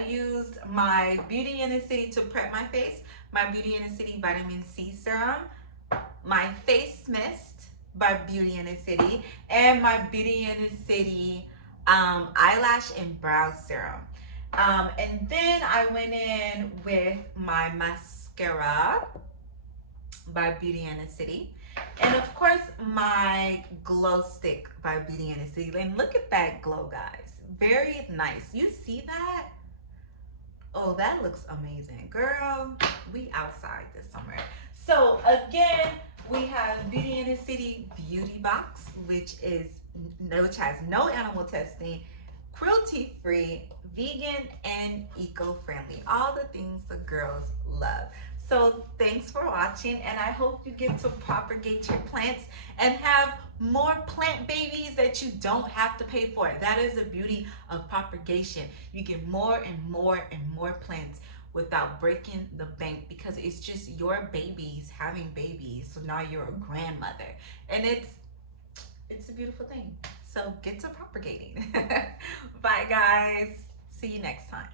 I used my Beauty in the City to prep my face, my Beauty in the City vitamin C serum, my face mist by Beauty in the City, and my Beauty in the City eyelash and brow serum. And then I went in with my mascara by Beauty in the City. And of course, my glow stick by Beauty in the City. And look at that glow, guys. Very nice. You see that? Oh, that looks amazing. Girl, we outside this summer. So again, we have Beauty in the City Beauty Box, which has no animal testing, cruelty-free, vegan, and eco-friendly. All the things the girls love. So thanks for watching, and I hope you get to propagate your plants and have more plant babies that you don't have to pay for. That is the beauty of propagation. You get more and more and more plants without breaking the bank, because it's just your babies having babies. So now you're a grandmother, and it's a beautiful thing. So get to propagating. Bye guys. See you next time.